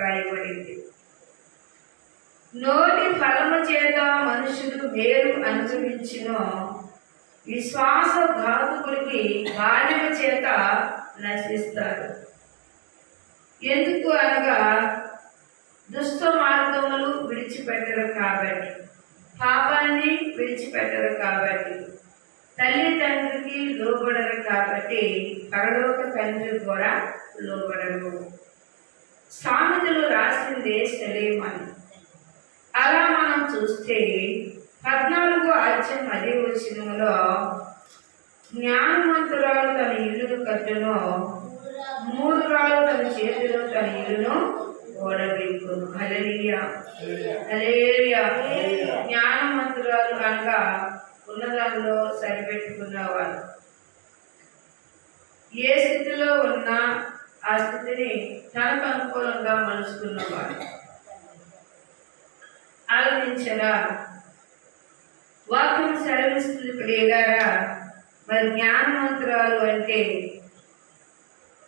రాయబడింది. నోటి ఫలము చేత మనుషులు మేలు అనుభవించిన విశ్వాసఘాతుకుడికి బాధ్యత చేత నశిస్తారు. ఎందుకు అనగా దుష్ట మార్గములు విడిచిపెట్టరు కాబట్టి, పాపాన్ని విడిచిపెట్టరు కాబట్టి, తల్లిదండ్రికి లోబడరు కాబట్టి పరలోక తండ్రి కూడా లోబడరు. సామెతలు రాసిందే సొలొమోను. అలా మనం చూస్తే 14వ అధ్యాయం 10వ వచనంలో జ్ఞానవంతురాలు తన ఇల్లును కట్టును, మూఢురాలు తన చేతిలో తన ఇల్లును ఓడబెట్టును. హల్లెలూయా, హల్లెలూయా. జ్ఞానవంతురాలు అనగా ఉన్నదానిలో సరిపెట్టుకున్నవారు, ఏ స్థితిలో ఉన్నా ఆ స్థితిని తనకు అనుకూలంగా మలుచుకున్నవాడు. ఆలోచించరా, వాక్యం సెలవిస్తుంది ప్రియులారా. మరి జ్ఞానవంతురాలు అంటే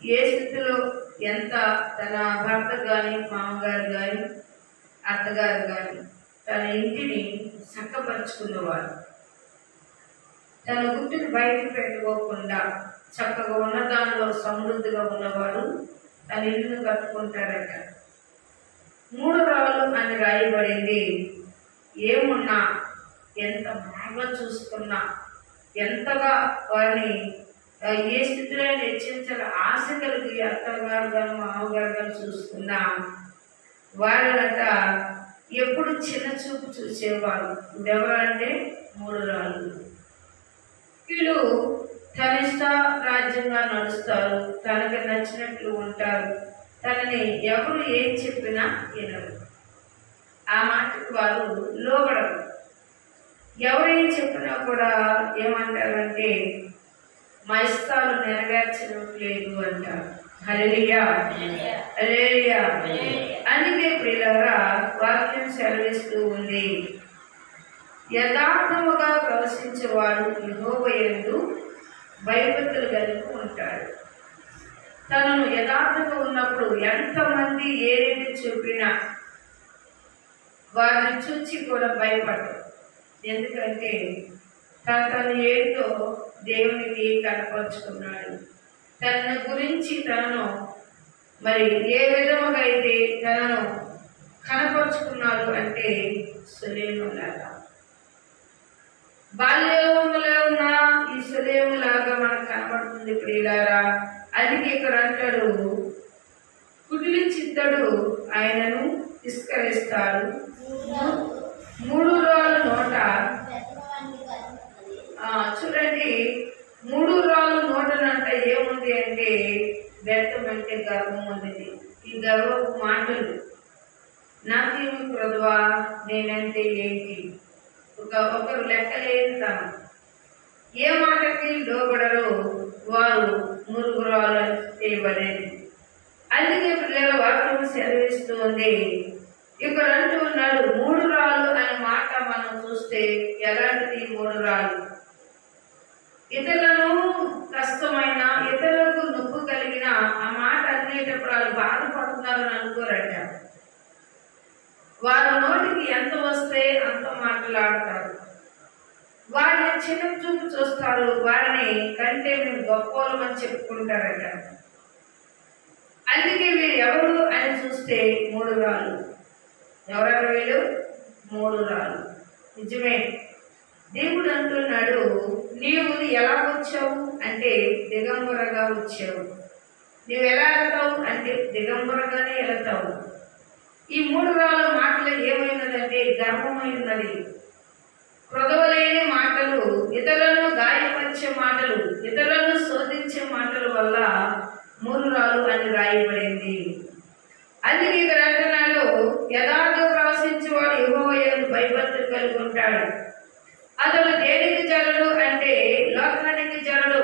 ఏ స్థితిలో ఎంత తన భర్త కానీ, మామగారు కానీ, అత్తగారు కానీ తన ఇంటిని చక్కపరుచుకున్నవాడు, తన గుట్టును బయటకు పెట్టుకోకుండా చక్కగా ఉన్న దానిలో సమృద్ధిగా ఉన్నవాడు తన ఇల్లును కట్టుకుంటారట. మూఢురాలు అని రాయబడింది. ఏమున్నా, ఎంత బాగా చూసుకున్నా, ఎంతగా వారిని ఏ స్థితిలో హెచ్చించాలి ఆశ కలిగి అత్తగారు కానీ మామగారు కానీ చూసుకున్నా వాళ్ళంట ఎప్పుడు చిన్న చూపు చూసేవారు. ఎవరంటే మూఢురాలు. వీళ్ళు తనిష్ట రాజ్యంగా నడుస్తారు, తనకి నచ్చినట్లు ఉంటారు, తనని ఎవరు ఏం చెప్పినా వినరు. ఆ మాటకు వారు లోబడరు. ఎవరేం చెప్పినా కూడా ఏమంటారంటే మా ఇష్టాలు నెరవేర్చలేదు అంటారు. హల్లెలూయా, హల్లెలూయా. అందుకే ప్రియులారా, వాక్యం సెలవిస్తూ ఉంది, యథార్థముగా ప్రవశించేవాడు యెహోవా యందు భయభక్తులు కలిగి ఉంటాడు. తనను యథార్థంగా ఉన్నప్పుడు ఎంతమంది ఏ రీతి చూపినా వారిని చూచి కూడా భయపడరు. ఎందుకంటే తను ఏంటో దేవునికి కనపరుచుకున్నాడు. తన గురించి తనను మరి ఏ విధముగా అయితే తనను కనపరుచుకున్నాడు అంటే సొలొమోనులాగా. బాల్యంలో ఉన్న ఈ సొలొమోనులాగా మనకు కనబడుతుంది ప్రియులారా. అందుకే ఇక్కడ అంటాడు, కుటిలి చిత్తడు ఆయనను తిరస్కరిస్తాడు, మూఢురాలు నోట. చూడండి, మూఢురాలు నోటనంట ఏముంది అంటే వ్యర్థం అంటే గర్వం ఉంది. ఈ గర్వపు మాటలు, నాకేమి క్రొదవా, నేనంటే ఏంటి, ఒకరు లెక్కలేని తనం. ఏ మాటకి లోబడరో వారు మురుగురాలు చేయబడేది. అందుకే పిల్లల వాక్యం సెలవిస్తుంది. ఇక్కడ అంటూ ఉన్నాడు, మూఢురాలు అనే మాట మనం చూస్తే ఎలాంటిది మూఢురాలు? ఇతరులను కష్టమైన, ఇతరులకు నొప్పి కలిగిన ఆ మాట అనేటప్పుడు వాళ్ళు బాధపడుతున్నారని అనుకోరట. వారి నోటికి ఎంత వస్తే అంత మాట్లాడతారు. వారిని చిన్న చూపు చూస్తారు, వారిని కంటే మేము గొప్పలమని చెప్పుకుంటారట. అందుకే వీరు ఎవరు అని చూస్తే మూఢురాలు. ఎవరెవరు వీళ్ళు? మూఢురాలు. నిజమే, దేవుడు అంటున్నాడు, నీవు ఎలా వచ్చావు అంటే దిగంబరగా వచ్చావు. నువ్వు ఎలా వెళ్తావు అంటే దిగంబరగానే వెళ్తావు. ఈ మూఢురాలు మాటలు ఏమైనదంటే గర్వమైనది, క్రొదవలేని మాటలు, ఇతరులను గాయపరిచే మాటలు, ఇతరులను శోధించే మాటల వల్ల మూఢురాలు అని రాయబడింది. అందుకే ఇక్కడ అంటున్నాడు, యథార్థ ప్రవశించేవాడు యెహోవా యందు భయభక్తులు కలిగి ఉంటాడు. అతడు దేనికి జరడు అంటే లోకానికి జరడు,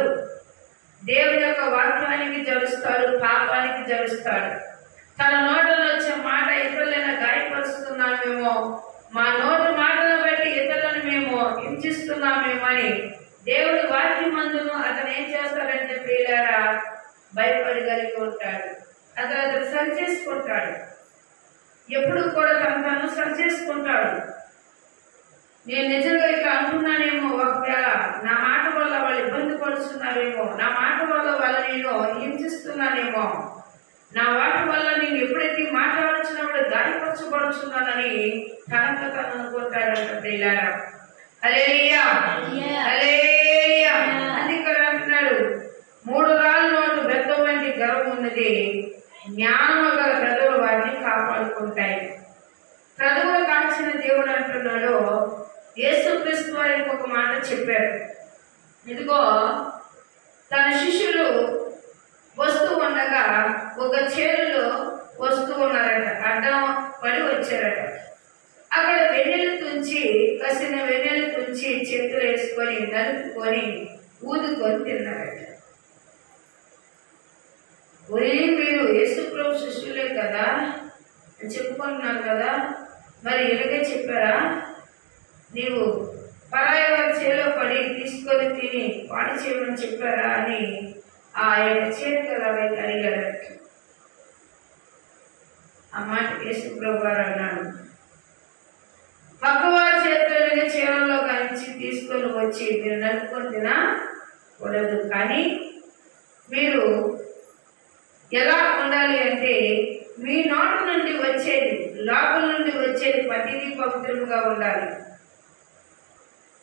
దేవుని యొక్క వాక్యానికి జరుస్తాడు, పాపానికి జరుస్తాడు. తన నోటలో వచ్చే మాట ఇతరులను గాయపరుస్తున్నామేమో, మా నోటి మాటను బట్టి ఇతరులను మేము హింసిస్తున్నామేమో అని దేవుడి వాక్యమందును అతను ఏం చేస్తాడంటే ప్రియులారా భయపడి కలిగి ఉంటాడు. అతను సరి చేసుకుంటాడు. ఎప్పుడు కూడా తను సరి చేసుకుంటాడు. నేను నిజంగా ఇట్లా అంటున్నానేమో, ఒకవేళ నా మాట వల్ల వాళ్ళు ఇబ్బంది పడుతున్నారేమో, నా మాట వల్ల వాళ్ళు నేను హింసిస్తున్నానేమో, నా వాటి వల్ల నేను ఎప్పుడైతే మాట్లాడుతున్నప్పుడు గాయపరచబడుతున్నానని తనకు తను అనుకుంటాడంట ప్రియులారా. హల్లెలూయా, హల్లెలూయా. అందుకని అంటున్నాడు, 3 రాళ్ళ నోటు బెత్తం వంటి గర్వం ఉన్నది, జ్ఞానము గల పెదవులు వాటిని కాపాడుకుంటాయి. పెదవులు కాల్చిన దేవుడు అంటున్నాడు. యేసుక్రీస్తు వారు ఇంకొక మాట చెప్పారు. ఇదిగో తన శిష్యులు వస్తూ ఉండగా ఒక చేరులో వస్తూ ఉన్నారట, అడ్డం పడి వచ్చారట. అక్కడ వెన్నెలు తుంచి, కసిన వెన్నెలు తుంచి చేతులు వేసుకొని నలుపుకొని ఊదుకొని తిన్నారట. ఒరే, మీరు యేసుప్రభు శిష్యులే కదా అని చెప్పుకుంటున్నారు కదా, మరి ఇలాగే చెప్పారా? నీవు పరాయి వారి చేలో పడి తీసుకొని తిని పాడి చేయమని చెప్పారా అని ఆ యొక్క చేతులు అడిగారట. ఆ మాట యేసుప్రభు వారు అన్నాడు, పక్కవారి చేతులనే చేవల్లో కాంచి తీసుకొని వచ్చి మీరు నలుపుకొని తినకూడదు. కానీ మీరు ఎలా ఉండాలి అంటే, మీ నోటి నుండి వచ్చేది, లోపల నుండి వచ్చేది ప్రతిదీ పవిత్రముగా ఉండాలి.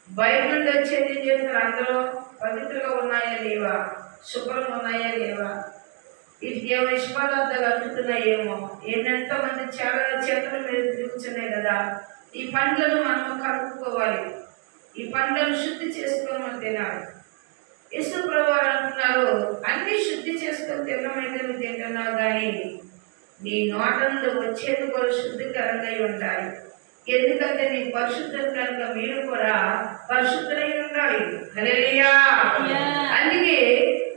బయట నుండి వచ్చేది ఏం చేస్తారు? అందులో పవిత్రంగా ఉన్నాయా లేవా, శుభ్రంగా ఉన్నాయా లేవా, వీటికి ఏమో ఇష్టపదార్థాలు అందుతున్నాయేమో, ఎంతమంది చాలా చేతుల మీద తిరుగుతున్నాయి కదా. ఈ పండ్లను మనం కలుపుకోవాలి, ఈ పండ్లను శుద్ధి చేసుకోమని తినాలి. యేసు ప్రభువారు అంటున్నారు, అన్ని శుద్ధి చేసుకొని తినమైతే నువ్వు తింటున్నావు, కానీ నీ నోట నుండి వచ్చేది కూడా శుద్ధికరంగా ఉండాలి. ఎందుకంటే నీ పరిశుద్ధం కనుక మీరు కూడా పరిశుద్ధులై ఉండాలి. హల్లెలూయా. అందుకే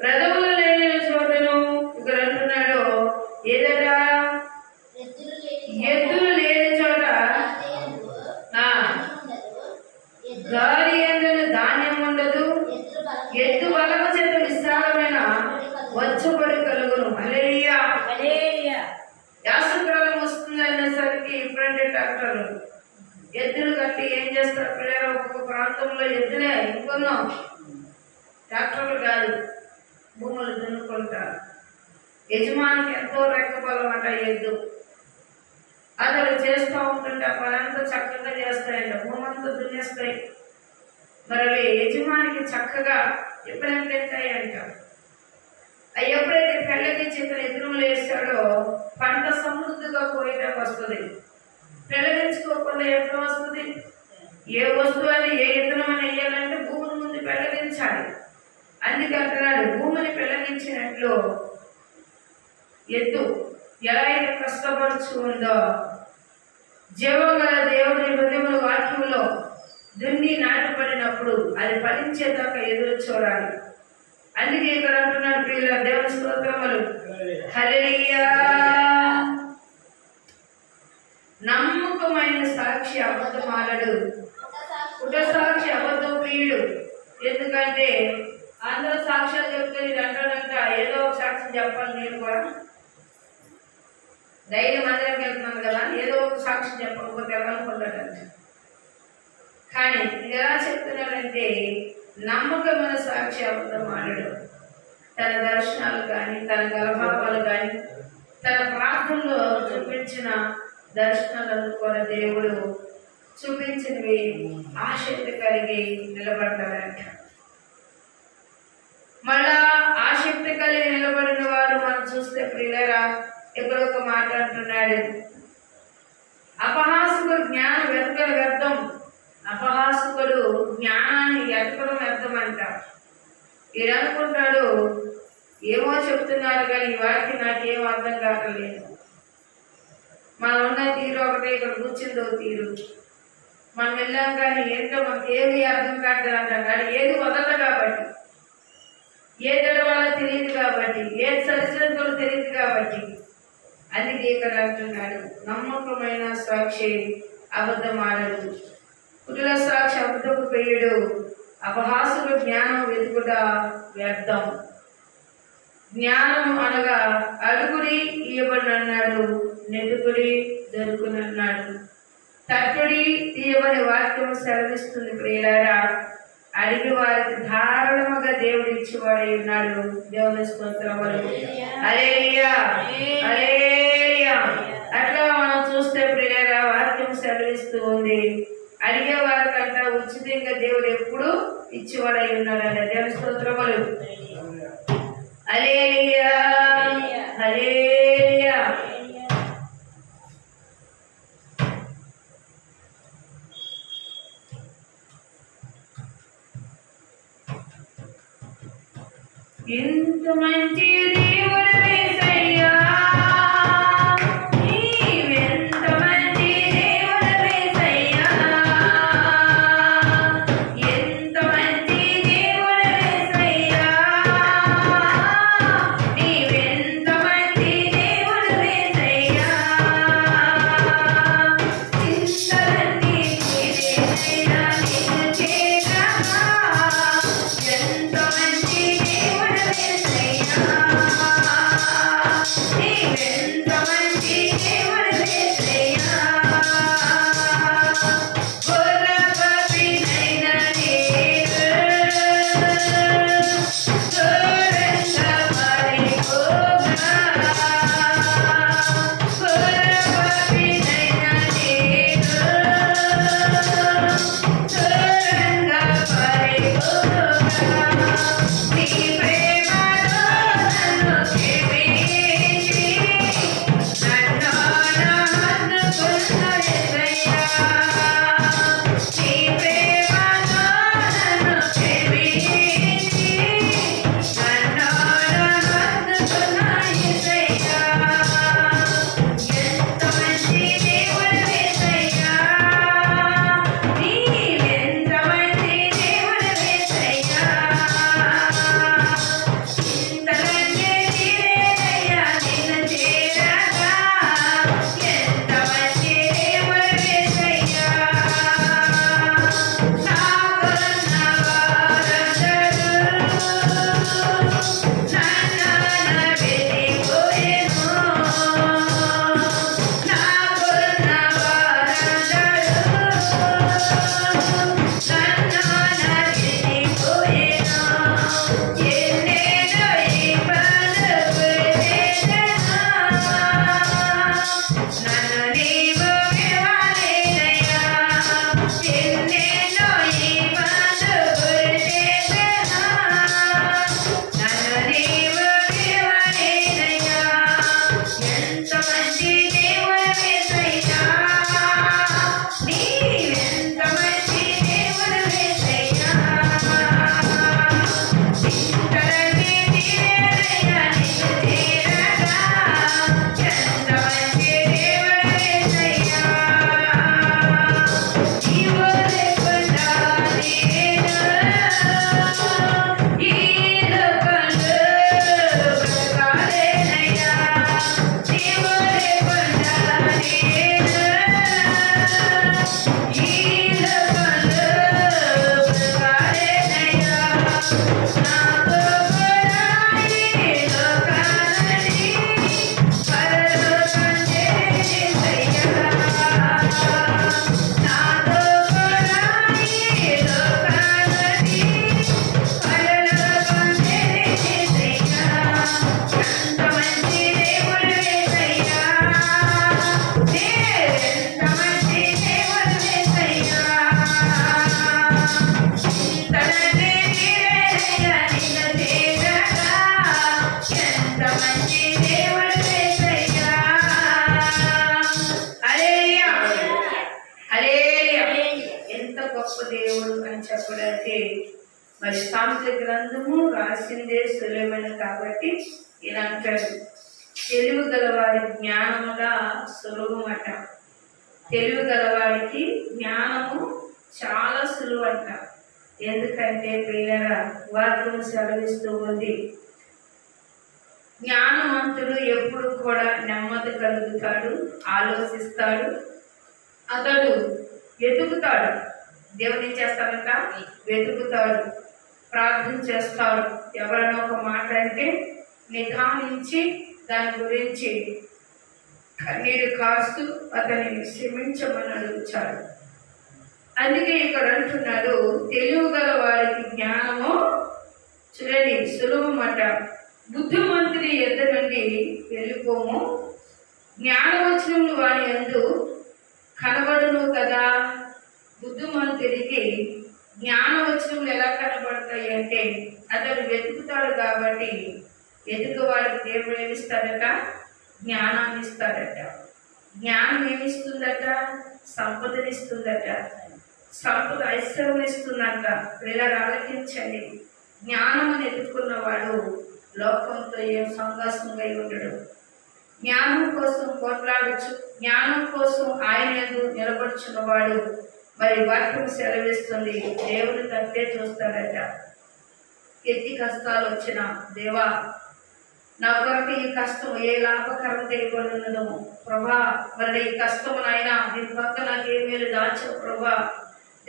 పెదవులు లేని చోటను ఇక్కడ అంటున్నాడు, ఏదైనా ఎద్దులు లేని చోట గాలి ఎందుకు ధాన్యం ఉండదు, ఎద్దు బలము చేత విశాలమైన వచ్చబడి కలుగును. హల్లెలూయా. యాసకాలం వస్తుంది అనేసరికి ఇప్పుడంటే డాక్టర్లు ఎద్దులు కట్టి ఏం చేస్తారు పిల్లలు, ఒక్కొక్క ప్రాంతంలో ఎద్దులే ఇంకొన్నో డాక్టర్లు కాదు, భూములు దున్నుకుంటారు. యజమానికి ఎంతో రెక్కబలం అంట ఎద్దు. అతడు చేస్తూ ఉంటుంటే ఆ పనంతా చక్కగా చేస్తాయంట, భూమంతా దున్నేస్తాయి. మరి అవి యజమానికి చక్కగా ఎప్పుడంటే అంట. అవి ఎప్పుడైతే పెళ్ళగించి ఇతను ఎదురులు వేస్తాడో పంట సమృద్ధిగా కోయడానికి వస్తుంది. పెళ్ళగించుకోకుండా ఎప్పుడు వస్తుంది? ఏ వస్తువు అని, ఏ ఇతనం అని వేయాలంటే భూమిని ముందు పెళ్ళగించాలి. అందుకే అంటున్నాడు, భూమిని పెళ్ళగించినట్లు ఎద్దు ఎలా అయితే కష్టపడుచు ఉందో, జీవం గల దేవుని హృదయముల వాక్యంలో దున్ని నాటపడినప్పుడు అది ఫలించేదాకా ఎదురు చూడాలి. అందుకే ఇక్కడ అంటున్నాడు, ప్రియుల దేవుని స్తోత్రములు. హల్లెలూయా. నమ్మకమైన సాక్షి అబద్ధమాడడు, కుట సాక్షి అబద్ధం ప్రియుడు. ఎందుకంటే అందరూ సాక్ష్యాలు చెప్తే ఇది అంటాడంట, ఏదో ఒక సాక్ష్యం చెప్పాలి. నేను కూడా ధైర్యం అందరికి వెళ్తున్నాను కదా, ఏదో ఒక సాక్ష్యం చెప్పకపోతే ఎవరనుకుంటాడంట. కానీ ఇది ఎలా చెప్తున్నాడంటే, నమ్మకమైన సాక్షి అబద్ధమాడడు. తన దర్శనాలు కానీ, తన గర్భాలు కానీ, తన ప్రార్థనలో చూపించిన దర్శనాలను కూడా దేవుడు చూపించినవి ఆసక్తి కలిగి నిలబడ్డాడంట. మళ్ళా ఆసక్తి కలిగి నిలబడిన వారు మనం చూస్తే ప్రియులారా, ఇక్కడ ఒక మాట అంటున్నాడు, అపహాసకుడు జ్ఞానం వెతకడం వ్యర్థం. అపహాసకుడు జ్ఞానాన్ని వెతకడం వ్యర్థం అంట. ఈయన అనుకుంటాడు, ఏమో చెప్తున్నారు కానీ వారికి నాకేం అర్థం కావట్లేదు. మనం ఉన్న తీరు ఒకటే, ఇక్కడ కూర్చుందో తీరు. మనం వెళ్ళాం కానీ ఏంటో మనకి ఏమి అర్థం కావట్లేదు అంటాం. కానీ ఏది వదలదు కాబట్టి, ఏది ఎడవాలో తెలియదు కాబట్టి, ఏది సరిచరిత్రలు తెలియదు కాబట్టి. అందుకే ఇక్కడ అంటున్నాడు, నమ్మకమైన సాక్షి అబద్ధమాడడు, కుటిల సాక్షి అబద్ధపు పెయ్యుడు, అపహాసుడు జ్ఞానం వెతుకుట వ్యర్థం. జ్ఞానం అనగా అడుగుడి ఇయ్యబడినన్నాడు, నెదుకుడి దొరుకునన్నాడు, తట్టుడి తీయబడి వాక్యం సెలవిస్తుంది. ప్రియులారా, అడిగి వారికి ధారాళముగా దేవుడు ఇచ్చివాడై ఉన్నాడు. దేవుని స్తోత్రములు. హల్లెలూయా, హల్లెలూయా. అట్లా మనం చూస్తే ప్రియులారా, వాక్యం సెలవిస్తూ ఉంది, అడిగే వారికంట ఉచితంగా దేవుడు ఎప్పుడు ఇచ్చివాడై ఉన్నాడంట. దేవుని స్తోత్రములు. హల్లెలూయా, హల్లెలూయా. ఇంత మంచి దేవుడు యేసయ్యా, నీవెంత మంచి దేవుడు యేసయ్యా, ఎంత మంచి దేవుడు యేసయ్యా, నీవెంత మంచి దేవుడు యేసయ్యా, చింతలన్నీ నీవేనయ్యా, నిన్ను చేరగా ఎంత మంచి దేవుడు యేసయ్యా, నీవెంత మంచి దేవుడు యేసయ్యా, గొర్రెపినైన నేను దూరంగా పారిపోగా, గొర్రెపినైన నేను దూరంగా పారిపోగా, నీ ప్రేమలో నన్ను క్షమించి నన్ను హత్తుకున్న యేసయ్యా, నీ ప్రేమలో నన్ను క్షమించి నన్ను హత్తుకున్న యేసయ్యా, ఎంత మంచి దేవుడు యేసయ్యా, నీవెంత మంచి దేవుడు యేసయ్యా, చింతలన్నీ తీరేనయ్యా, నిన్ను చేరగా ఎంత మంచి దేవుడు యేసయ్యా, నాకున్న వారందరూ నన్ను వెతికిపోయెను, నాకున్న వారందరూ నన్ను వెతికిపోయెను, ఎన్నేదో ఇబ్బందులు పెట్టెను, నన్ను నీవు విడవలేదయ్యా, ఎన్నేదో ఇబ్బందులు పెట్టెను, నన్ను నీవు విడవలేదయ్యా, ఎంత మంచి దేవుడు యేసయ్యా, నీవెంత మంచి దేవుడు యేసయ్యా, చింతలన్నీ తీరేనయ్యా, నిన్ను చేరగా ఎంత మంచి దేవుడు యేసయ్యా, నీవు లేకుండా నేను ఈ లోకంలో బ్రతకలేనయ్యా, నీవు లేకుండా నేను ఈ లోకంలో బ్రతకలేనయ్యా, నాతో కూడా ఈ లోకాలని పరలోకం చేసేసయ్యా, నాతో కూడా ఈ లోకాలని పరలోకం చేసేసయ్యా, ఎంత మంచి దేవుడు యేసయ్యా, నీవెంత మంచి దేవుడు యేసయ్యా, చింతలన్నీ తీరేనయ్యా, నిన్ను చేరగా ఎంత మంచి దేవుడు యేసయ్యా, హల్లెలూయా, హల్లెలూయా. ఎంత గొప్ప దేవుడు అని చెప్పడానికి మరి సామెతల గ్రంథము రాసిందే సులభమైన కాబట్టి ఇలా అంటాడు, తెలివి గలవాడి జ్ఞానముగా సులభమట, తెలివి గలవాడికి జ్ఞానము చాలా సులువంట. ఎందుకంటే ప్రియులారా, వాక్యం సెలవిస్తూ ఉంది, జ్ఞానవంతుడు ఎప్పుడు కూడా నెమ్మది కలుగుతాడు, ఆలోచిస్తాడు, అతడు వెతుకుతాడు, దేవుని చేస్తాడంట, వెతుకుతాడు, ప్రార్థన చేస్తాడు. ఎవరైనా ఒక మాట అంటే నిదానించి దాని గురించి కన్నీరు కాస్తూ అతనిని క్షమించమని అడుగుతాడు. అందుకే ఇక్కడ అంటున్నాడు, తెలివిగల వారికి జ్ఞానము చూడండి సులభమట. బుద్ధిమంతుని ఎద్ద నుండి వెళ్ళిపోము, జ్ఞానవచనములు వాని యందు కనబడును కదా. బుద్ధిమంతుడికి జ్ఞానవచనములు ఎలా కనబడతాయి అంటే అతడు వెతుకుతాడు కాబట్టి, వెతుకువాడికి దేవుడు ఏమిస్తాడట? జ్ఞానాన్ని ఇస్తాడట. జ్ఞానం ఏమిస్తుందట? సంపదనిస్తుందట. సంపద ఐశ్వర్యం ఇస్తుందట. పిల్లలు ఆలకించండి. జ్ఞానమును ఎదుర్కొన్నవాడు లోకంతో ఏం సంఘర్షంగా ఉండడు. జ్ఞానం కోసం పోట్లాడచ్చు, జ్ఞానం కోసం ఆయన యందు నిలబడుచున్నవాడు మరి వాక్యం సెలవిస్తుంది, దేవుని తట్టే చూస్తాడట. ఎన్ని కష్టాలు వచ్చినా, దేవా నా కొరకు ఈ కష్టం ఏ లాభకరం చేయబడినదో ప్రభా, మరి ఈ కష్టం నాయన దీని పక్క నాకు ఏ మేలు దాచవు ప్రభా.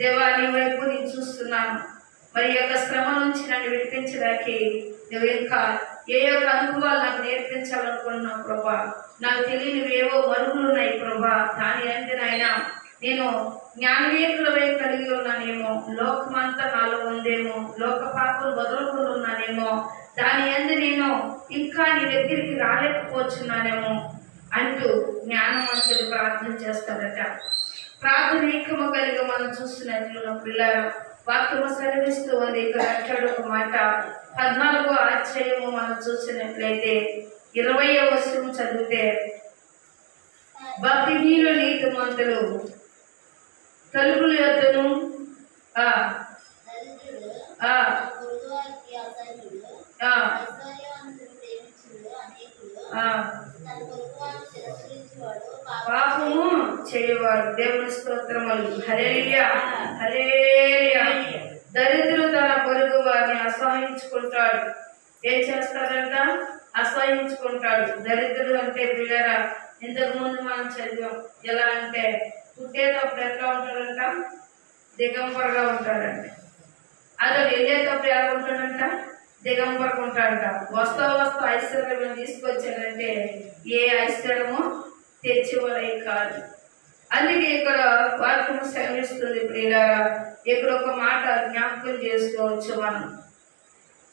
దేవా నీ వైపు నేను చూస్తున్నాను. మరి ఈ యొక్క శ్రమ నుంచి నన్ను విడిపించడానికి నువ్వు ఇంకా ఏ యొక్క అనుభవాలు నాకు నేర్పించాలనుకున్నావు ప్రభా. నాకు తెలియనివి ఏవో మరుగులు ఉన్నాయి ప్రభా. దాని అంటే నాయన నేను జ్ఞానవేకులవై కలిగి ఉన్నానేమో, లోకమంతా నాలో ఉందేమో, లోక పాపలు వదులుకొని ఉన్నానేమో, దాని అందు నేను ఇంకా నీ దగ్గరికి రాలేకపోతున్నానేమో అంటూ జ్ఞానవంతుడు ప్రార్థన చేస్తాడట. ప్రాథమికము కలిగి మనం చూస్తున్నట్లు పిల్లలు వాక్యము సెలవిస్తూ ఉంది. ఇక్కడ అంటాడు ఒక మాట, 14వ అధ్యాయము మనం చూసినట్లయితే 20వ వచనం చదివితే, భక్తిహీనులు నీతిమంతులు తలుపుల యొద్దను పాపము చేయవాడు. దేవుని స్తోత్రములు. హల్లెలూయా, హల్లెలూయా. దరిద్రుడు తన పొరుగు వారిని అసహించుకుంటాడు. ఏం చేస్తాడంట? అసహించుకుంటాడు. దరిద్రుడు అంటే పిల్లరా, ఇంతకు ముందు మనం చదివాం. ఎలా అంటే పుట్టేటప్పుడు ఎట్లా ఉంటాడంట? దిగంబరగా ఉంటాడంట. అతడు వెళ్ళేటప్పుడు ఎలా ఉంటాడంట? దిగంబరగా ఉంటాడంట. వస్తా ఐశ్వర్యం తీసుకొచ్చాడంటే ఏ ఐశ్వర్యము తెచ్చేవాడై కాదు. అందుకే ఇక్కడ వాక్యము సెలవిస్తుంది ప్రియులారా. ఇక్కడ ఒక మాట జ్ఞాపకం చేసుకోవచ్చు మనం.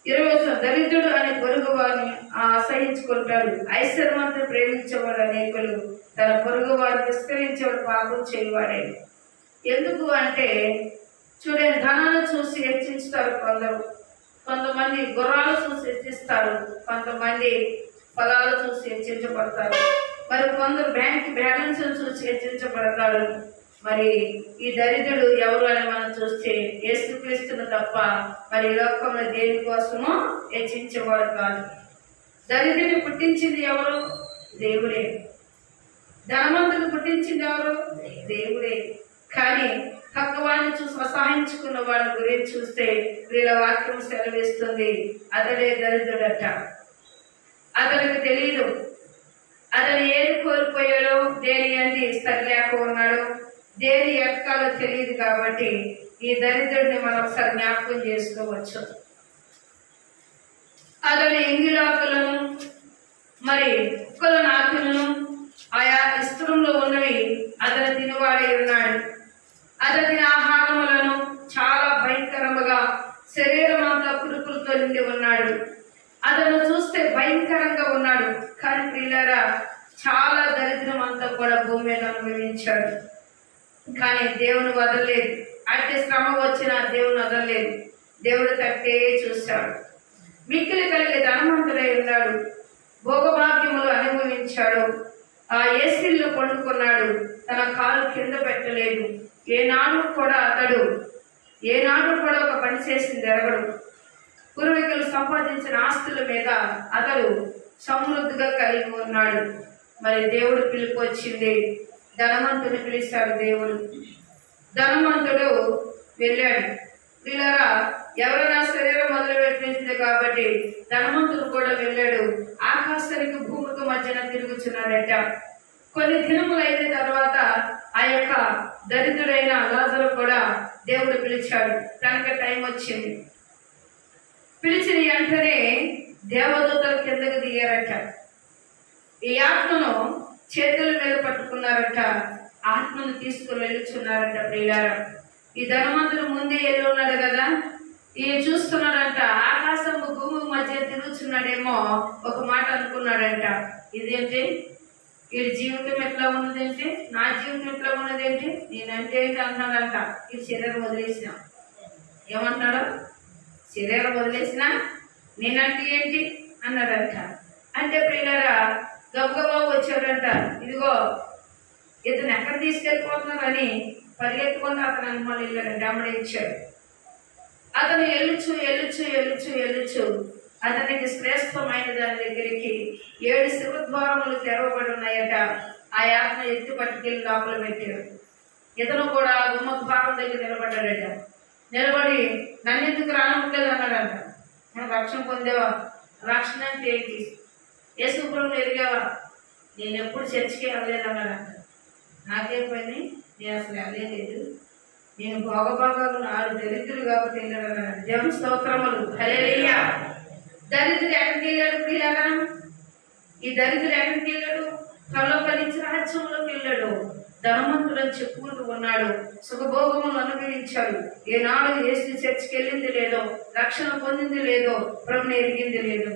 20 దరిద్రుడు అనే పొరుగు వారిని అసహించుకుంటాడు. ఐశ్వర్యవంతుడు ప్రేమించేవాడు అనేకులు, తన పొరుగు వారు విస్తరించేవాడు పాపం చేయవాడే. ఎందుకు అంటే చూడండి, ధనాన్ని చూసి హెచ్చించుతారు కొందరు, కొంతమంది గుర్రాలు చూసి హెచ్చిస్తారు, కొంతమంది పొలాలు చూసి హెచ్చించబడతారు, మరి కొందరు బ్యాంక్ బ్యాలెన్స్ చూసి హెచ్చించబడతారు. మరి ఈ దరిద్రుడు ఎవరు అని మనం చూస్తే యేసుక్రీస్తును తప్ప మరి లోకంలో దేనికోసమో హెచ్చించేవాడు కాదు. దరిద్రుని పుట్టించింది ఎవరు? దేవుడే. ధనవంతుని పుట్టించింది ఎవరు? దేవుడే. కానీ పక్కవాడిని చూసి అసహించుకున్న వాళ్ళ గురించి చూస్తే వీళ్ళ వాక్యం సెలవిస్తుంది, అతడే దరిద్రుడట. అతనికి తెలియదు అతను ఏది కోల్పోయాడో, దేని అంది సరిలేక ఉన్నాడో, దేని ఎక్కాలో తెలియదు. కాబట్టి ఈ దరిద్రుడిని మనం ఒకసారి జ్ఞాపకం చేసుకోవచ్చు. అతని ఇంగిలాకులను మరి కుక్కల నాకులను ఆయా విస్తరంలో ఉన్నవి అతను తినివాడై ఉన్నాడు. అతని ఆహారములను చాలా భయంకరముగా శరీరం అంతా కురుకులతో నిండి ఉన్నాడు. అతను చూస్తే భయంకరంగా ఉన్నాడు. కానీ ప్రియులారా, చాలా దరిద్రం అంతా కూడా భూమి మీద అనుభవించాడు. కానీ దేవుని వదలలేదు. అంటే శ్రమ వచ్చినా దేవుని వదలలేదు. దేవుడు తట్టే చూశాడు. మిక్కిలి కలిగి ధనవంతుడై ఉన్నాడు. భోగభాగ్యములు అనుభవించాడు. ఆ ఏసీల్లో పండుకున్నాడు. తన కాలు కింద పెట్టలేదు. ఏనాడు కూడా ఒక పని చేసింది ఎరగడు. పూర్వీకులు సంపాదించిన ఆస్తుల మీద అతడు సమృద్ధిగా కలిగి ఉన్నాడు. మరి దేవుడు పిలుపు వచ్చింది. ధనవంతుని పిలిచాడు దేవుడు. ధనవంతుడు వెళ్ళాడు. పిల్లరా, ఎవరైనా శరీరం మొదలుపెట్టింది కాబట్టి ధనవంతుడు కూడా వెళ్ళాడు. ఆకాశానికి భూమికి మధ్యన తిరుగుచున్నాడట. కొన్ని దినములు అయిన తర్వాత ఆ యొక్క దరిద్రుడైన లాజరు కూడా దేవుడు పిలిచాడు. తనకి టైం వచ్చింది. పిలిచిన వెంటనే దేవదూతలు కిందకి దిగారట. ఈ ఆత్మను చేతుల మీద పట్టుకున్నారట. ఆత్మను తీసుకుని వెళ్ళుచున్నారట. ప్రియులారా, ఈ ధనవంతుడు ముందే వెళ్ళి ఉన్నాడు కదా, ఈయన చూస్తున్నాడంట. ఆకాశం భూమి మధ్య తిరుగుతున్నాడేమో ఒక మాట అనుకున్నాడంట. ఇదేంటి వీడి జీవితం ఎట్లా ఉన్నదేంటి, నా జీవితం ఎట్లా ఉన్నదేంటి, నేనంటే ఏంటి అంటున్నాడంట. ఈ శరీరం వదిలేసిన ఏమంటున్నాడు, శరీరం వదిలేసిన నేనంటే ఏంటి అన్నాడంట. అంటే ప్రియులారా గబగబా వచ్చాడంట. ఇదిగో ఇతను ఎక్కడ తీసుకెళ్ళిపోతున్నారని పరిగెత్తుకొని అతను అనుమానం వెళ్ళాడంట. అమ్మడిచ్చాడు. అతను ఎల్లుచు అతనికి శ్రేష్టమైన దాని దగ్గరికి 7 శివద్వారములు తెరవబడి ఉన్నాయట. ఆ ఆత్మ ఎత్తి పట్టుకెళ్ళి లోపల పెట్టాడు. ఇతను కూడా గుమ్మద్వారం దగ్గర నిలబడ్డాడట. నిలబడి నన్ను ఎందుకు రానట్లేదు అన్నాడంట. మనం రక్షణ పొందేవా, రక్షణ అంటే ఏంటి, యేసుప్రభువుని ఎరిగావా, నేను ఎప్పుడు చర్చికి వెళ్ళలేదు అన్నాడంట. నాకేం పని, నేను అసలు వెళ్ళలేదు, నేను భోగభాగాలు 6 దరిద్రులు కాబట్టి వెళ్ళాడు అన్నాడు. దేవుని స్తోత్రములు, హల్లెలూయా. దరిద్రుడు ఎక్కడికి వెళ్ళాడు ప్రియులారా? ఈ దరిద్రుడు ఎక్కడికి వెళ్ళాడు? పరలోకనించి రాజ్యంలోకి వెళ్ళాడు. ధనవంతుడని చెప్పుకుంటూ ఉన్నాడు. సుఖభోగములు అనుభవించాడు. ఏనాడు యేసు చర్చికి వెళ్ళింది లేదో, రక్షణ పొందింది లేదో, ప్రభుని ఎరిగింది లేదు.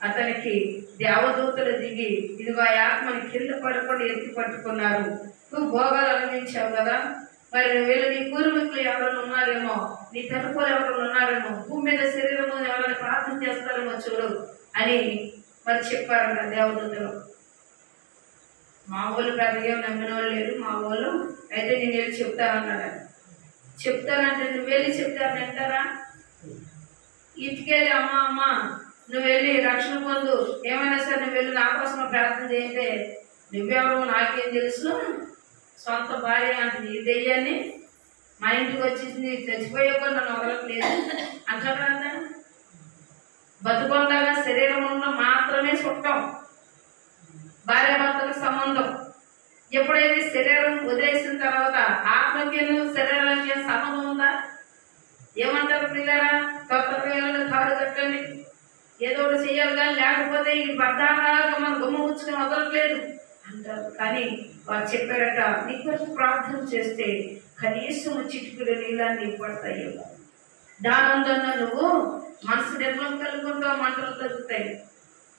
అతనికి దేవదూతలు దిగి ఇదిగో ఆ ఆత్మని కింద పడకుండా ఎత్తి పట్టుకున్నారు. నువ్వు భోగాలు అనుభవించావు కదా, మరి నువ్వు వెళ్ళి నీ పూర్వీకులు ఎవరైనా ఉన్నారేమో, నీ తరపులు ఎవరైనా ఉన్నారేమో, భూమి మీద శరీరము ఎవరైనా ప్రార్థన చేస్తారేమో చూడు అని మరి చెప్పారంట దేవదూతలు. మా వాళ్ళు పెద్దగా నమ్మిన వాళ్ళు లేరు మా వాళ్ళు, అయితే నేను వెళ్ళి చెప్తానన్నాడు. చెప్తానంటే నువ్వు వెళ్ళి చెప్తాను అంటారా? ఇంటికెళ్ళి అమ్మ నువ్వు వెళ్ళి రక్షణ పొందు, ఏమైనా సరే నువ్వు వెళ్ళి నా కోసం ప్రార్థన చేయంటే నువ్వెవరు నాకేం తెలుసు, సొంత భార్య అంటే ఈ దెయ్యాన్ని మా ఇంటికి వచ్చేసింది, చచ్చిపోయే కూడా నన్ను వదలట్లేదు అంటాడంట. బతుకొండగా శరీరంలో మాత్రమే చుట్టం భార్యాభర్తల సంబంధం. ఎప్పుడైతే శరీరం వదిలేసిన తర్వాత ఆత్మకి శరీరానికి సంబంధం ఉందా? ఏమంటారు పిల్లరా, తొత్తరవేళ తాడు కట్టండి, ఏదో ఒకటి చెయ్యాలి కానీ, లేకపోతే ఈ బద్దాగా మనం గుమ్మ ఉంచుకొని వదలట్లేదు అంటారు. కానీ వారు చెప్పారట, నీ కొరకు ప్రార్థన చేస్తే కనీసం చిటికుడు నీళ్ళని పడతాయి, దానందన్న నువ్వు మనసు నిర్మలం కలుగుకుంటావు, మంటలు తగ్గుతాయి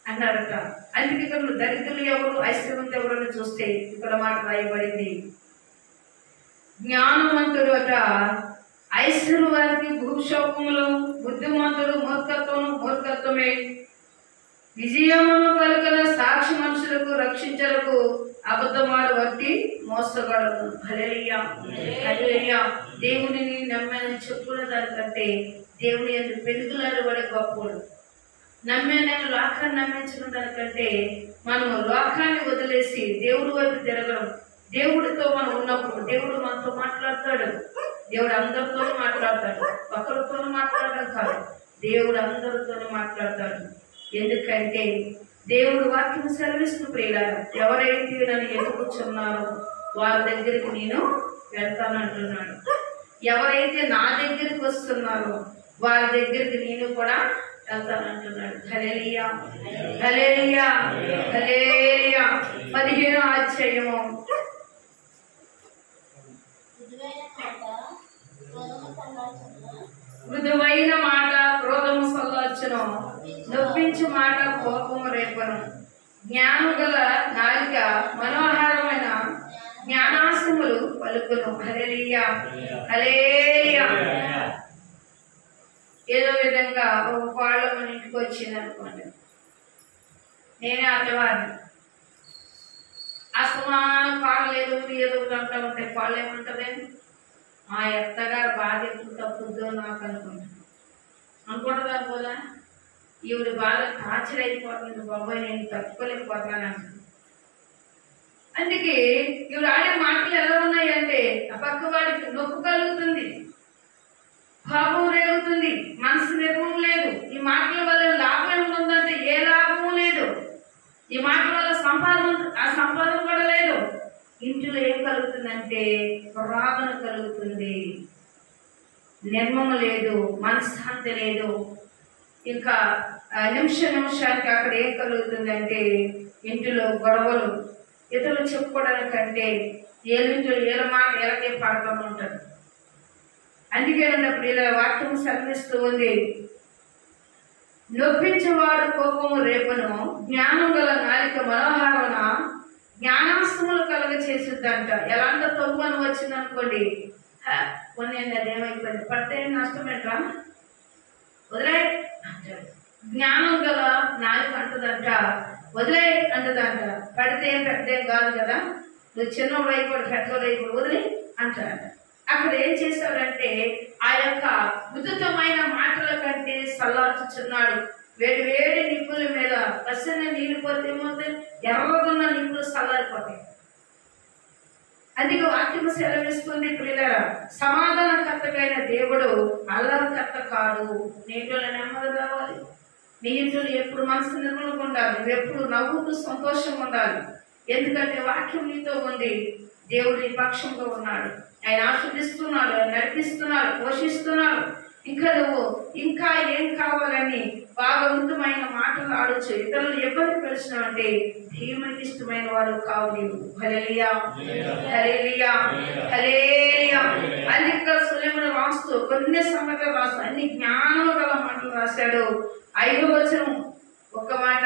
అన్నారట. అందుకే ఇక్కడ నువ్వు దరిద్రులు ఎవరు ఐశ్వర్యవంతులు ఎవరు చూస్తే ఇక్కడ మాట రాయబడింది. జ్ఞానవంతుడు అట ఐశ్వర్య వారికి భూక్షోభములు, బుద్ధిమంతుడు మూర్ఖత్వమే. విజయమును పలుకన సాక్షి మనుషులకు రక్షించలకు అబద్ధమాడు బట్టి మోసగడను. హల్లెలూయా, హల్లెలూయా. దేవుడిని నమ్మని చెప్పుకున్న దానికంటే దేవుని ఎందుకు పెరుగులాడు వాడే గొప్పడు. నేను లోకాన్ని నమ్మించిన దానికంటే మనము లోకాన్ని వదిలేసి దేవుడి వైపు తిరగడం. దేవుడితో మనం ఉన్నప్పుడు దేవుడు మనతో మాట్లాడతాడు. దేవుడు అందరితో మాట్లాడతాడు, ఒకరితో మాట్లాడడం కాదు, దేవుడు అందరితో మాట్లాడతాడు. ఎందుకంటే దేవుడు వాక్యం సెలవిస్తూ ప్రియులారా, ఎవరైతే నన్ను ఎదుగుచున్నారో వారి దగ్గరికి నేను వెళ్తానంటున్నాడు. ఎవరైతే నా దగ్గరికి వస్తున్నారో వారి దగ్గరికి నేను కూడా వెళ్తానంటున్నాడు. హల్లెలూయా, హల్లెలూయా, హల్లెలూయా. 15వ అధ్యాయము. మృదువైన మాట క్రోధము సల్లార్చును, నొప్పించు మాట కోపము రేపను. జ్ఞానం గల నాలిక మనోహరమైన జ్ఞానాశములు పలుకును. హల్లెలూయా, హల్లెలూయా. ఏదో విధంగా ఒక పాళ్ళు మన ఇంటికి వచ్చింది అనుకోండి, నేనే అత్తవారిని, అసమానం పాలు ఏదో అంటూ ఉంటాయి. పాళ్ళు ఏమంటుంది, మా ఎత్తగారు బాధ ఎప్పుడు తప్పుద్దో నాకు అనుకుంటుంది అనుకోదా, ఈవిడ బాగా టార్చర్ అయిపోతుంది బాబాయ్, నేను తట్టుకోలేకపోతున్నాను అంటుంది. అందుకే ఈవిడ ఆడే మాటలు ఎలా ఉన్నాయంటే ఆ పక్క వాడికి నొప్పు కలుగుతుంది, కోపం రేగుతుంది, మనసు నిర్మం లేదు. ఈ మాటల వల్ల లాభం ఏముందంటే ఏ లాభము లేదు. ఈ మాటల వల్ల సంపాదన కూడా లేదు. ఇంటిలో ఏం కలుగుతుందంటే ప్రార్థన కలుగుతుంది, నిర్మము లేదు, మనశ్శాంతి లేదు. ఇంకా నిమిషానికి అక్కడ ఏం కలుగుతుందంటే ఇంటిలో గొడవలు, ఇతరులు చెప్పుకోవడానికంటే ఏలింట్లో ఏల మాట ఎలకే పడుతూ ఉంటుంది. అందుకే ఉన్నప్పుడు ఇలా వాక్యం సర్విస్తూ ఉంది, నొప్పించేవాడు కోపము రేపును, జ్ఞానం గల నాలిక మనోహారణ జ్ఞానాస్తములు కలగ చేసిద్దంట. ఎలాంటి తొవ్వను వచ్చిందనుకోండి, కొన్ని అదేమైపోయింది, పడితే నష్టమేట్రా వదిలే అంటాడు. జ్ఞానం గల నాలుగు అంటదంట, వదిలే అంటదంట. పడితే పెద్ద కాదు కదా, నువ్వు చిన్నవాడు అయిపోడు పెద్దవాడు అయిపోడు, వదిలే అంటాడు. అక్కడ ఏం చేశాడంటే ఆ యొక్క ఉచితమైన మాటల కంటే సల్లార్చుచున్నాడు. వేడి వేడి నిప్పుల మీద పసిన నీళ్ళు పోతే ఏమవుతాయి, ఎర్రగున్న నిప్పులు సల్లారిపోతాయి. అందుకే వాక్యం సెలవిస్తుంది, ప్రియులారా, సమాధానకర్తకైన దేవుడు అల్లరికర్త కాడు. నీటిలో నెమ్మది రావాలి, నీ ఇంట్లో ఎప్పుడు మనసు నిర్మలంగా ఉండాలి, నువ్వు ఎప్పుడు నవ్వుతూ సంతోషంగా ఉండాలి. ఎందుకంటే వాక్యం నీతో ఉంది, దేవుడు నీ పక్షంగా ఉన్నాడు, ఆయన ఆస్వాదిస్తున్నాడు, ఆయన నడిపిస్తున్నాడు, పోషిస్తున్నాడు. ఇంకా నువ్వు ఇంకా ఏం కావాలని బాగా ఉన్నతమైన మాటలు ఆడొచ్చు. ఇతరులు ఎవరికి పిలిచినావంటే దేవునికి ఇష్టమైన వాడు కావు నీవు. హల్లెలూయా, హల్లెలూయా, హల్లెలూయా. అందుకే సులెమోను రాస్తూ కొన్ని సంగతులు రాస్తూ అన్ని జ్ఞానం గల మాటలు రాశాడు. 5వ వచనం ఒక మాట,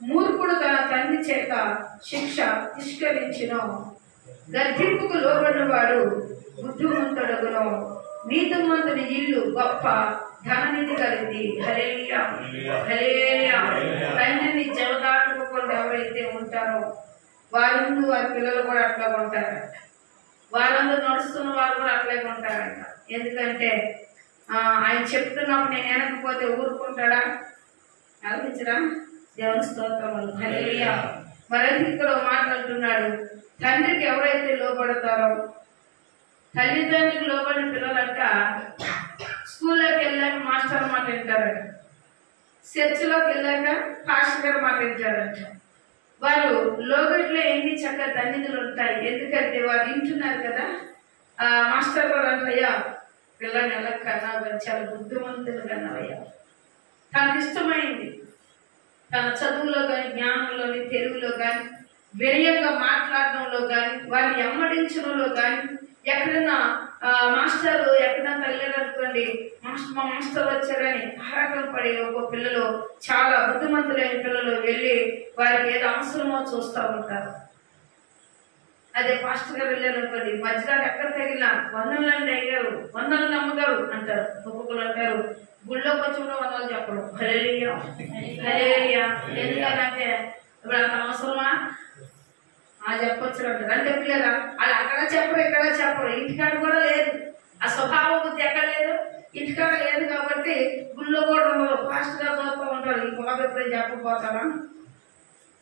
మూర్ఖుడు తన తండ్రి చేత శిక్ష తిరస్కరించిన గర్జింపుకు లోబడిన వాడు బుద్ధిమంతుడగును, నీతిమంతుని ఇల్లు గొప్ప ధననిధి కలిగింది. హల్లెలూయా, హల్లెలూయా. తండ్రిని జవదాటుకోకుండా ఎవరైతే ఉంటారో వారు వారి పిల్లలు కూడా అట్లా ఉంటారంట, వాళ్ళందరూ నడుస్తున్న వారు కూడా అట్లాగే ఉంటారంట. ఎందుకంటే ఆయన చెప్తున్నప్పుడు నేను వెనకపోతే ఊరుకుంటాడా? ఆలోచించరా? దేవుని స్తోత్రం. హల్లెలూయా. మరి ఇక్కడ మాట్లాడుతున్నాడు, తండ్రికి ఎవరైతే లోబడతారో, తల్లిదండ్రులకు లోబడిన పిల్లలంట స్కూల్లోకి వెళ్ళాక మాస్టర్ మాట వింటారంట, చర్చిలోకి వెళ్ళాక పాస్టర్ గారు మాట వింటారంట. వారు లోగట్లో ఎన్ని చక్కగా తన్నిధులు ఉంటాయి, ఎందుకంటే వారు వింటున్నారు కదా. మాస్టర్ గారు అంటయ్యా, పిల్లల్ని ఎలా కన్నావు, చాలా బుద్ధిమంతులు కన్నావయ్యా. తనకు ఇష్టమైంది తన చదువులో కానీ, జ్ఞానంలోని, తెలుగులో కానీ, వినయంగా మాట్లాడడంలో కానీ, వారిని ఎమ్మడించడంలో కానీ, ఎక్కడైనా మాస్టర్ ఎక్కడైనా తల్లిదండ్రుకోండి, మా మాస్టర్ వచ్చారని ఆరాటం పడే ఒక పిల్లలు, చాలా బుద్ధిమంతులైన పిల్లలు వెళ్ళి వారికి ఏదో అవసరమో చూస్తూ ఉంటారు. అదే పాస్టర్ గారు వెళ్ళారు అనుకోండి, మధ్యలో ఎక్కడ తగిలినా వందలండి అయ్యారు, వందలు అమ్మగారు అంటారు, ఒక్కొక్కరు అంటారు. గుళ్ళోకి వచ్చి కూడా వందలు చెప్పడం. హల్లెలూయా, హల్లెలూయా. ఎందుకంటే ఇప్పుడు అంత అవసరమా చెప్పొచ్చు అంటారు. అంటే పిల్లల వాళ్ళు అక్కడ చెప్పరు, ఇక్కడ చెప్పరు, ఇంటికాడ కూడా లేదు. ఆ స్వభావ బుద్ధి ఎక్కడ లేదు, ఇంటికాడ లేదు. కాబట్టి గుళ్ళో కూడా ఉండదు, పాస్టర్ గారు చూస్తూ ఉంటారు. ఈ బాబు ఎప్పుడైనా చెప్పకపోతారా,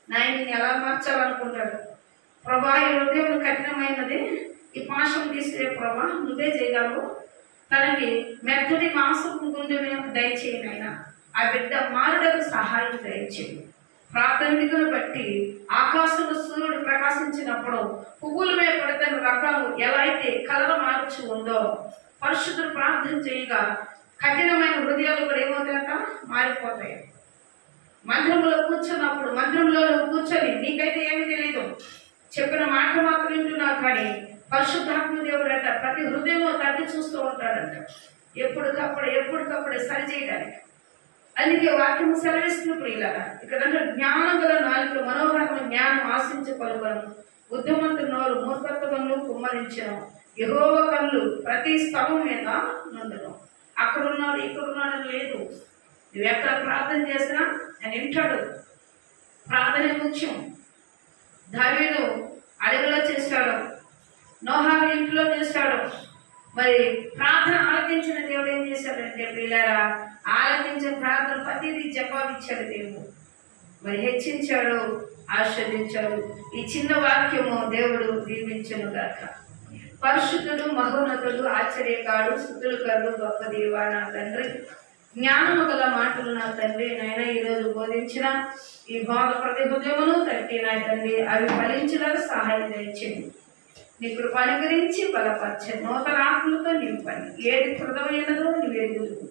నాయన్ని ఎలా మార్చాలనుకుంటాడు. ప్రభా ఈ హృదయం కఠినమైనది, ఈ పాశం తీసే ప్రభా నువ్వే చేయగలవు, తనకి మెత్తటి మాంసపు గుండెని దయచేయను ఆయన, ఆ బిడ్డ మారుడకు సహాయం దయచేయి. ప్రాథమికను బట్టి ఆకాశంలో సూర్యుడు ప్రకాశించినప్పుడు పువ్వుల మీద పడుతున్న రకాలు ఎలా అయితే కలర్ మార్చి ఉందో, పరిశుద్ధులు ప్రార్థన చేయగా కఠినమైన హృదయాలు కూడా ఏమవుతాయంట, మారిపోతాయి. మందిరంలో కూర్చున్నప్పుడు, మందిరంలో కూర్చొని నీకైతే ఏమీ తెలియదు, చెప్పిన మాట మాత్రం వింటున్నావు, కానీ పరిశుద్ధాత్మ దేవుడు అంట ప్రతి హృదయంలో తట్టి చూస్తూ ఉంటాడంట, ఎప్పటికప్పుడే సరి చేయడానికి. అందుకే వాక్యం సెలవిస్తున్నప్పుడు ఇలా ఇక్కడ జ్ఞానం గల నాలుగు మనోహరమైన జ్ఞానం ఆశించి పలుకను, బుద్ధిమంతు నోరు మూర్ఖత్వమును కుమ్మరించను, యెహోవా కన్నులు ప్రతి స్థలం మీద నుండును. అక్కడున్నాడు ఇక్కడున్నాడని లేదు, నువ్వు ఎక్కడ ప్రార్థన చేసినా ఆయన వింటాడు. ప్రార్థన ముఖ్యం. దావీదు అడవిలో చేశాడు, నోహా ఇంట్లో చేశాడు. మరి ప్రార్థన ఆలకించిన దేవుడు ఏం చేశాడంటే పిల్లరా, ఆలకించిన ప్రార్థన ప్రతిదీ జవాబిచ్చాడు దేవుడు. మరి హెచ్చించాడు, ఆస్వాదించాడు. ఈ చిన్న వాక్యము దేవుడు దీవించను గాక. పరిశుద్ధుడు, మహోన్నతుడు, ఆశ్చర్యకాడు, స్తుతులు కరుడు, గొప్ప దేవా నా తండ్రి, జ్ఞానము గల మాటలు నా తండ్రి నాయన ఈరోజు బోధించిన ఈ భాగ ప్రతి హృదయమును తట్టి నా తండ్రి అవి ఫలించడానికి సహాయం దయచేయండి. నీ కృప అనుగ్రహించి బలపరచండి, నూతన ఆత్మలతో నింపండి. ఏది కృతమైనదో నువ్వు ఎదుగు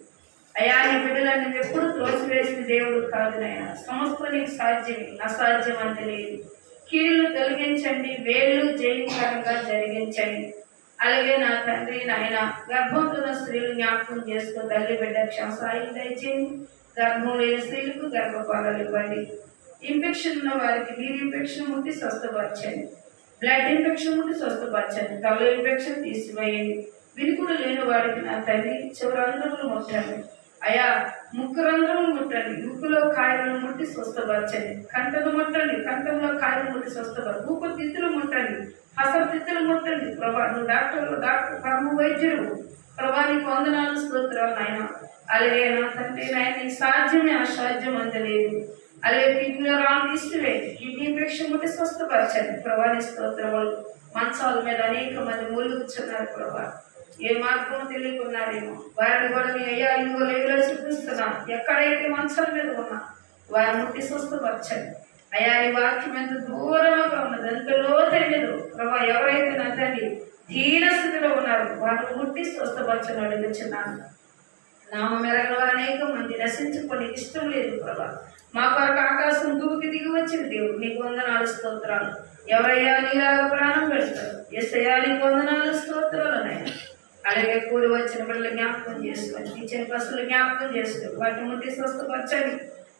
అయా నీ బిడ్డలను నువ్వు ఎప్పుడు త్రోసివేసిన దేవుడు కాదు నాయన. సమస్తం నీకు సాధ్యమే, అసాధ్యం అంటే లేదు. కీళ్ళు తొలగించండి, వేళ్ళు జయింకరంగా జరిగించండి. అలాగే నా తండ్రి నాయన గర్భంతో ఉన్న స్త్రీలు జ్ఞాపకం చేసుకో తల్లి బిడ్డ క్షమసాయం దయచేయండి. గర్భం లేని స్త్రీలకు గర్భపాలు ఇవ్వండి. ఇన్ఫెక్షన్ ఉన్న వారికి నీరు ఇన్ఫెక్షన్ ముట్టి స్వస్థపరచండి. బ్లడ్ ఇన్ఫెక్షన్ ముట్టి స్వస్థపరచండి. కళ్ళు ఇన్ఫెక్షన్ తీసివేయండి. వినుకుడు లేని వాడికి నా తండ్రి చివరి రంధ్రములు ముట్టండి. అయా ముక్కు రంధ్రములు ముట్టండి. ముక్కులో కాయలను ముట్టి స్వస్థపరచండి. కంటను ముట్టండి. కంఠంలో కాయలు ముట్టి స్వస్థపరచండి. ఊపు తిత్తులు ముట్టండి. హసర తిత్తులు ముట్టండి. ప్రభా నువ్వు డాక్టర్ పరమ వైద్యుడు. ప్రభా నీకు వందనాలు స్తోత్రాలు నాయన. అలాగే నా తండ్రి నాయన నీ సాధ్యమే అసాధ్యం అంతలేదు. అలాగే కిడ్నీలో రాళ్ళు తీసివేయండి. కిడ్నీ ఇన్ఫెక్షన్ ముట్టి స్వస్థపరచండి. ప్రభా నీ స్తోత్రములు. మంచాల మీద అనేక మంది మూలు కూర్చున్నారు ప్రభా. ఏ మార్గం తెలియకున్నారేమో వారిని కూడా మీ అయ్యా ఇంకో లేవులో చూపిస్తున్నాం. ఎక్కడైతే మంచాల మీద ఉన్నా వారిని ముట్టి స్వస్థపరచండి. అయ్యా ఈ వాక్యం ఎంత దూరంగా ఉన్నది, ఎంత లోతైనదో ప్రభా. ఎవరైతే నా తండ్రి దీన స్థితిలో ఉన్నారు వారిని ముట్టి స్వస్థపరచని అడుగుచున్నాను. నామం ఎరగని వారు అనేక మంది నశించుకొని ఇష్టం లేదు ప్రభా. మా కొరకు ఆకాశం దూకి దిగి వచ్చిన దేవుడు నీకు వందనాలు స్తోత్రాలు. ఎవరయ్యా నీలాగా ప్రాణం పెడతారు? యేసయ్యా నీకు వందనాలు స్తోత్రాలు నాయన. అలాగే కూడి వచ్చిన బిడ్డలు జ్ఞాపకం చేసుకొని ఇచ్చిన పసులు జ్ఞాపకం చేసుకొని వాటిని ముట్టి స్వస్థపరచండి.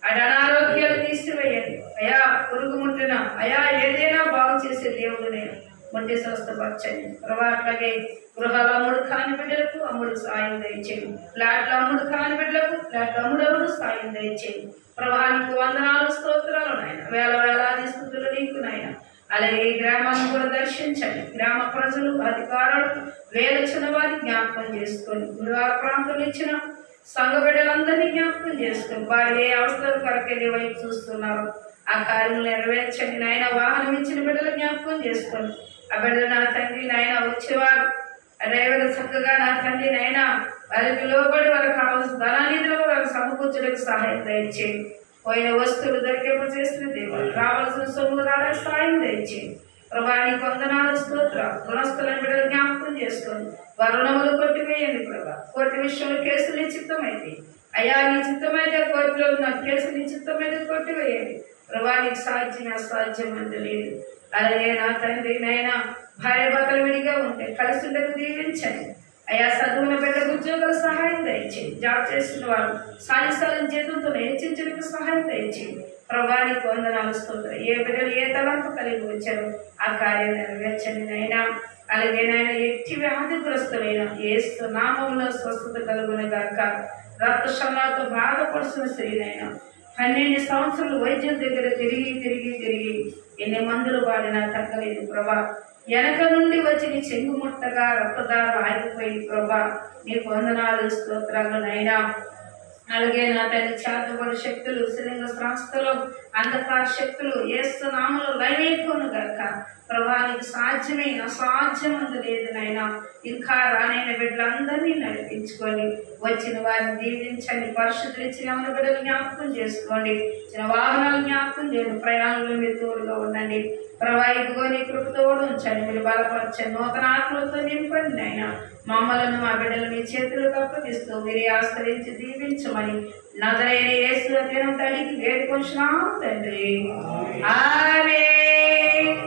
అటు అనారోగ్యాలు తీసివేయండి. అయా పురుగు ముట్టిన అయా ఏదైనా బాగు చేసే దేవుడు నేను ముట్టి స్వస్థపరచండి ప్రభా. అట్లాగే గృహాలు అమ్ముడు కాని బిడ్డలకు అమ్ముడు సాయం దయచేయండి. ఫ్లాట్లు అమ్ముడు కాని బిడ్డలకు ఫ్లాట్లు అమ్ముడు సాయం దయచేయండి ప్రభా. నీకు వందనాలు స్తోత్రాలు నాయన. వేల వేలాది స్తుతులు నీకు నాయన. అలాగే ఈ గ్రామాన్ని కూడా దర్శించండి. గ్రామ ప్రజలు అధికారులు వేలొచ్చిన వారిని జ్ఞాపకం చేసుకొని గురువార ప్రాంతంలో ఇచ్చిన సంఘ బిడ్డలందరినీ జ్ఞాపకం చేసుకొని వారు ఏ అవసరం కొరకెళ్ళి వైపు చూస్తున్నారు ఆ కార్యములు నెరవేర్చండి నాయన. వాహనం ఇచ్చిన బిడ్డలు జ్ఞాపకం చేసుకొని ఆ బిడ్డలు నా తండ్రి నాయన వచ్చేవారు డ్రైవర్ చక్కగా నా తండ్రి నాయన వారికి లోబడి వారికి కావాల్సిన ధనానిధిలో వారికి సమకూర్చడానికి సహాయం దయచేయండి. పోయిన వస్తువులు దొరికేపు చేసిన దేవుడు రావాల్సిన సొమ్ము రావడానికి సాయం దయచేయండి ప్రభా. నీకు వందనాలు స్తోత్రాలు. రుణస్థులను బిడ్డలు జ్ఞాపకం చేసుకొని వారు రుణములు కొట్టివేయండి ప్రభా. కోర్టు విషయంలో కేసులు నిశ్చితమైంది అయ్యా. నీ చిత్తమైతే కోర్టులో ఉన్న కేసులు నిశ్చితమైతే కొట్టివేయండి ప్రభా. నీకు సాధ్యం అసాధ్యం అంత లేదు. అలాగే నా తండ్రి నైనా భార్య భర్తలు విడిగా ఉంటే కలిసి ఉండకు దీవించండి అయ్యా. చదువుల బిడ్డకు ఉద్యోగాలు సహాయం దయచేయండి. జాబ్ చేసిన వారు సాధిస్తాలని జీతంతో హెచ్చించడానికి సహాయం దయచేయండి ప్రభా. నీకు వందనాలు స్తోత్రం. ఏ బిడ్డలు ఏ తలంపు కలిగి వచ్చారో ఆ కార్యం నెరవేర్చండి నైనా. అలాగే నాయన ఎట్టి వ్యాధిగ్రస్తులైన యేసు నామములో స్వస్థత కలుగును గాక. రక్తస్రావాలతో బాధపడుతున్న స్త్రీనైనా 12 సంవత్సరాలు వైద్యుల దగ్గర తిరిగి ఎన్ని మందులు వాడినా తగ్గలేదు ప్రభా. వెనక నుండి వచ్చి నీ చెంగుముట్టగా రక్తదారు ఆగిపోయి ప్రభా. నీకు వందనాలు స్తోత్రాలు నైనా. అలాగే నా తల్లి చేతబడి శక్తులు శిలింగ సంస్థలు అంధకార శక్తులు యేసు నామములో లయమైపోను గాక ప్రభా. నీకు సాధ్యమే అసాధ్యం అంత లేదు నైనా. ఇంకా రానైన బిడ్డలందరినీ నడిపించుకొని వచ్చిన వారిని దీవించండి. పరిశుద్ధులు ఇచ్చిన ఉన్న బిడ్డలు జ్ఞాపకం చేసుకోండి. చిన్న వాహనాలు జ్ఞాపకం చేయండి. ప్రయాణంలో మీరు తోడుగా ఉండండి ప్రభా. ఇదిగో నీ కృపతోడు ఉంచండి. మీరు బలపరచండి. నూతన ఆత్మలతో నింపండి నాయన. మమ్మలను మా బిడ్డలు మీ చేతులకు అప్పగిస్తూ మీరే ఆశ్రయించి దీవించమని నజరేయుడైన యేసు దినం తల్లికి వేడుకొంచున్నాము తండ్రి. ఆమేన్.